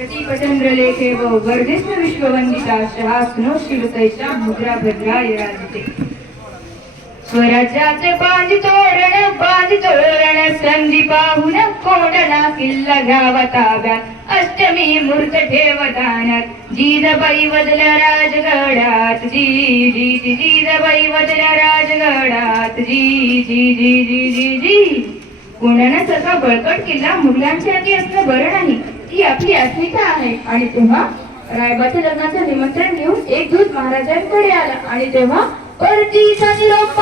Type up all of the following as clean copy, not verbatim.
प्रतीपचंद्रलेखे व वर्धिष्णु विश्ववंदिता शहासनो शिवतैषा मुद्रा भद्राय राजते स्वराज्याचे बांधी तोरण संधी पाहून कोंडला किल्ला घ्यावा ताब्यात अष्टमी मूर्त ठेवतानात जिजाबाई वदल्या राजगडात जिजाबाई वदल्या राजगडात जी कोंढाण्यासारखा बळकट किल्ला मुघलांच्या हाती असणं बरं नाही. ती आपली अस्मिता आहे. आणि तेव्हा रायबाच्या लग्नाचं निमंत्रण घेऊन एक दूत महाराजांकडे आला आणि तेव्हा परतीचा निरोप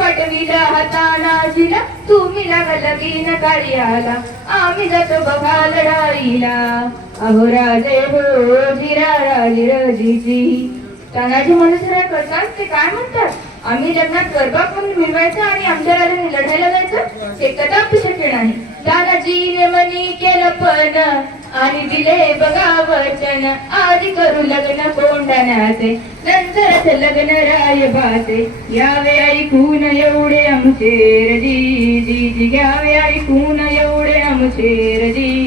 पाठविला हाताना जिला तुम्ही लागला की नकारी आला आम्ही जातो बघा लढाईला अहो राजे हो जिरा राजी तानाजी मनसुरा करतात ते काय म्हणतात आम्ही लग्नात गरबा करून मिळवायचं आणि आमच्या राजाने लढायला जायचं हे कदापि शक्य नाही. तानाजीने मनी केलं पण आणि दिले बघा वचन आधी करू लग्न कोंढाण्याचे नंतरच लग्न रायबाचे यावे ऐकून एवढे आमचे जी घ्यावे ऐकून एवढे आमचे जी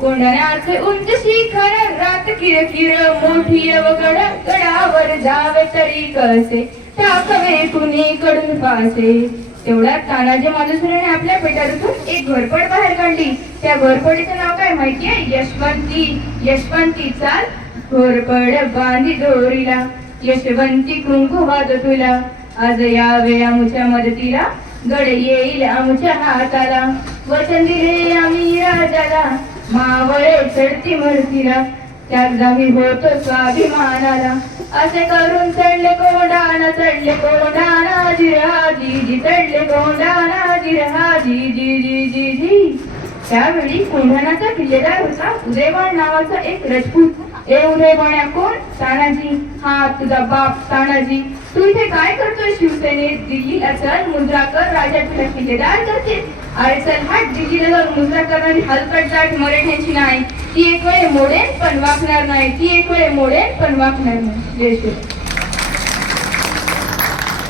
कोंढाण्याचे उंच शिखर रात किर मोठी अवघड गडावर जावे तरी कसे टाकवे कुणीकडून पासे. तेवढ्यात तानाजी मालुसरेने आपल्या पेटातून एक घोरपड बाहेर काढली. त्या घोरपडीचं नाव काय माहितीये? यशवंती चाल घोरपड बांधी दोरीला यशवंती कुंकू वाद तुला आज यावे आमच्या मदतीला गड येईल आमच्या हाताला वचन दिले आम्ही राजाला मावळे चढती मूर्तीला त्यात जावी होतो स्वाभिमानाला असे करून चढले कोंढाणा जिराजी चढले कोंढाणा जिराजी. त्यावेळी कोंढाणाचा किल्लेदार होता उदयवान नावाचा एक राजपूत. उदयवाण्या कोण? तानाजी. हा तुझा बाप तानाजी. तू इथे काय करतोय शिवसेनेत? दिल्लीला चल मुजरा कर राजा तुला किल्लेदार करते. अरे चल हट दिल्लीला जाऊन मुजरा करणारी हलकट मराठ्यांची नाही. ती एक वेळ मोडेन पण वाकणार नाही. जय श्री